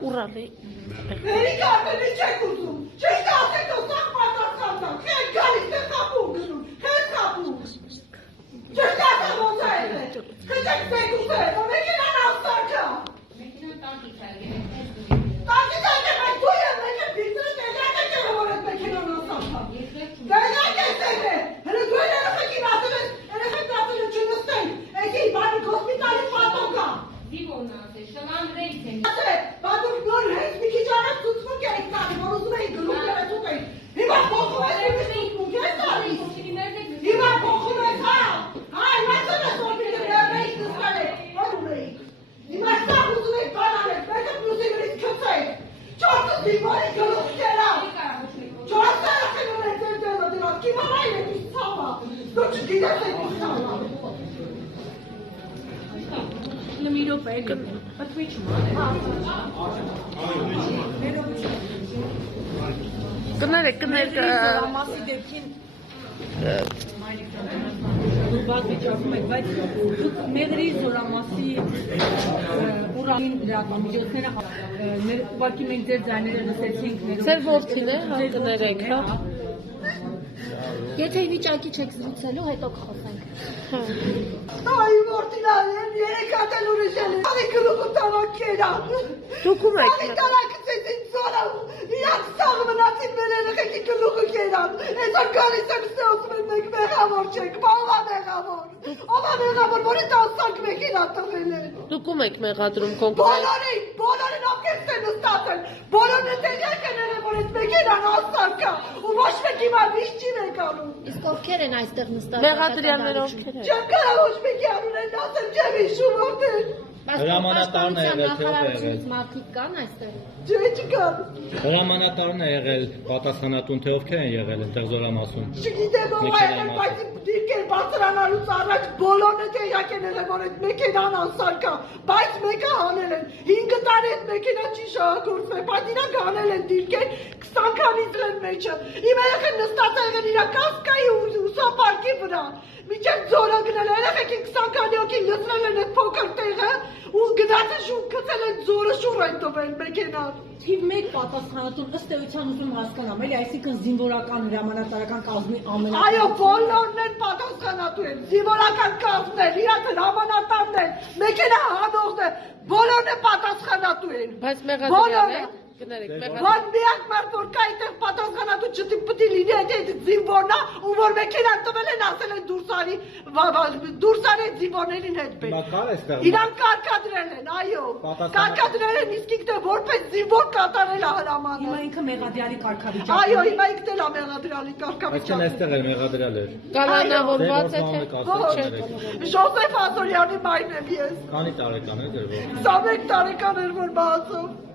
Urali. Զորամասի դեպքին բաց վիճակում եք, բայց դուք մեղրի զորամասի ուրային լրատվամիջոցները ուղղակի մենք ձեր ձայները լսեցինք Ձեր որդին է, հա կներեք, հա։ Եթե վիճակի չեք զրուցելու, հետո կխոսենք։ Ay, Mortinalen, երեք հատ էլ ուրիշել է, ալի գլուղը տանոքերան։ Դուքում եք։ Ալի տարակցեցին զորա, իրանք սաղ մնացին մեր երեխեքի գլուղը կերան։ Էսա գալիս եմ սեոսում եմ մեկ մեղավոր չեք, բաղա մեղավոր։ Ովա մեղավոր, որի տանսանք մեկին ատղել են։ Դուքում եք մեղադրում կոնկրետ։ Բոլորին ովքեր ստեն նստացել, բոլորն է տեղյակ են եղել, որ այդ մեկինան ասանքա, ու ոչ մեկ հիմա միշտ չի մեկ անում։ Իսկ ովքեր են այստեղ նստած։ Մեղադրյալները ովքեր են։ Չեմ կարա ոչ մեկի անունեն ասեմ, չեմ հիշում որտեղ։ Հրամանատարն է եղել, թե ով է եղել։ Մարդիկ կան այստեղ։ Չէ, չկան։ Հրամանատարն է եղել, պատասխանատուն թե ովքեր են եղել այնտեղ Զորամասում։ Չգիտեմ ով է եղել, բայց դիրքեր բարձրանալուց առաջ բոլորը տեղյակ են եղել, որ այդ մեքենան անսարքա, բայց մեկը հանել են։ 5 տարի այդ մեքենա չի շահագործվել, բայց իրանք հանել են դիրքեր 20 քանից են մեջը։ Իմ երեխեն նստած է եղել իրա կասկայի ու ուսապարկի վրա։ Միջև ձորը գնել երեխեքին 20 քանի հոգի լցրել են այդ փոքր տեղը ու գնաց են շուտ գցել են ձորը շուռ են տվել մեքենան։ Թիվ 1 պատասխանատուն ըստ էության ուզում հասկանամ, էլի այսինքն զինվորական հրամանատարական կազմի Այո, բոլորն են պատասխանատու են, զինվորական կազմն են, իրանք հրամանատարն են, մեքենա հանողն է, բոլորն են պատասխանատու են։ Բայց մեղադրյալ է։ Կներեք, Ված միակ մարդ որ կա այդտեղ պատասխանատու չպետք է լինի այդ զինվորնա, ու որ մեքենան տվել են ասել են դուրս արի զինվորներին հետ բեր։ Իրանք կարկադրել են, այո։ Կարկադրել են իսկ ինքն է որպես զինվոր կատարել է հրամանը։ Հիմա ինքը մեղադրյալի կարգավիճակում։ Այո, հիմա ինքն էլ է մեղադրյալի կարգավիճակում։ Այստեղ էլ մեղադրյալ էր։ Կանանավորված է թե։ Ժոզեֆ Ազորյանի մայրն եմ ես։ Քանի տարեկան է ձեր որդին։ 21 տարեկան էր որ բացով։